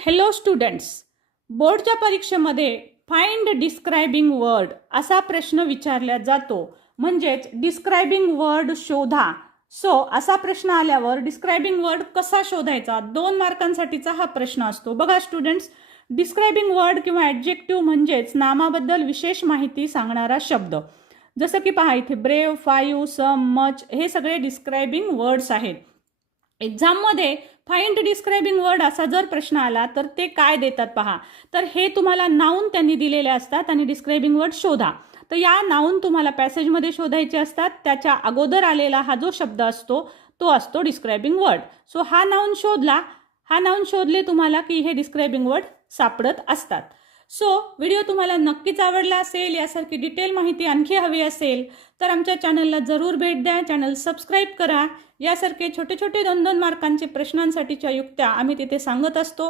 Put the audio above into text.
Hello students, बोर्डच्या परीक्षेमध्ये find describing word असा प्रश्न विचारला जातो. म्हणजेच डिस्क्रायबिंग वर्ड शोधा. सो असा प्रश्न आल्यावर डिस्क्रायबिंग वर्ड कसा शोधायचा, 2 मार्कांसाठीचा हा प्रश्न असतो. बघा स्टुडंट्स, डिस्क्रायबिंग वर्ड किंवा ॲडजेक्टिव्ह म्हणजेच नामाबद्दल विशेष माहिती सांगणारा शब्द. जसं की पहा इथे ब्रेव, फाईव्ह, सम, मच हे सगळे डिस्क्रायबिंग वर्ड्स आहेत. एक्झाममध्ये फाइंड डिस्क्रायबिंग वर्ड असा जर प्रश्न आला तर ते काय देतात पहा. तर हे तुम्हाला नाऊन त्यांनी दिलेले असतात आणि डिस्क्रायबिंग वर्ड शोधा. तर या नाऊन तुम्हाला पॅसेजमध्ये शोधायचे असतात. त्याच्या अगोदर आलेला हा जो शब्द असतो तो असतो डिस्क्रायबिंग वर्ड. सो हा नाऊन शोधले तुम्हाला की हे डिस्क्रायबिंग वर्ड सापडत असतात. सो व्हिडिओ तुम्हाला नक्कीच आवडला असेल. यासारखी डिटेल माहिती आणखी हवी असेल तर आमच्या चॅनलला जरूर भेट द्या. चॅनल सबस्क्राईब करा. यासारखे छोटे छोटे 2-2 मार्कांचे प्रश्नांसाठीच्या युक्त्या आम्ही तिथे सांगत असतो.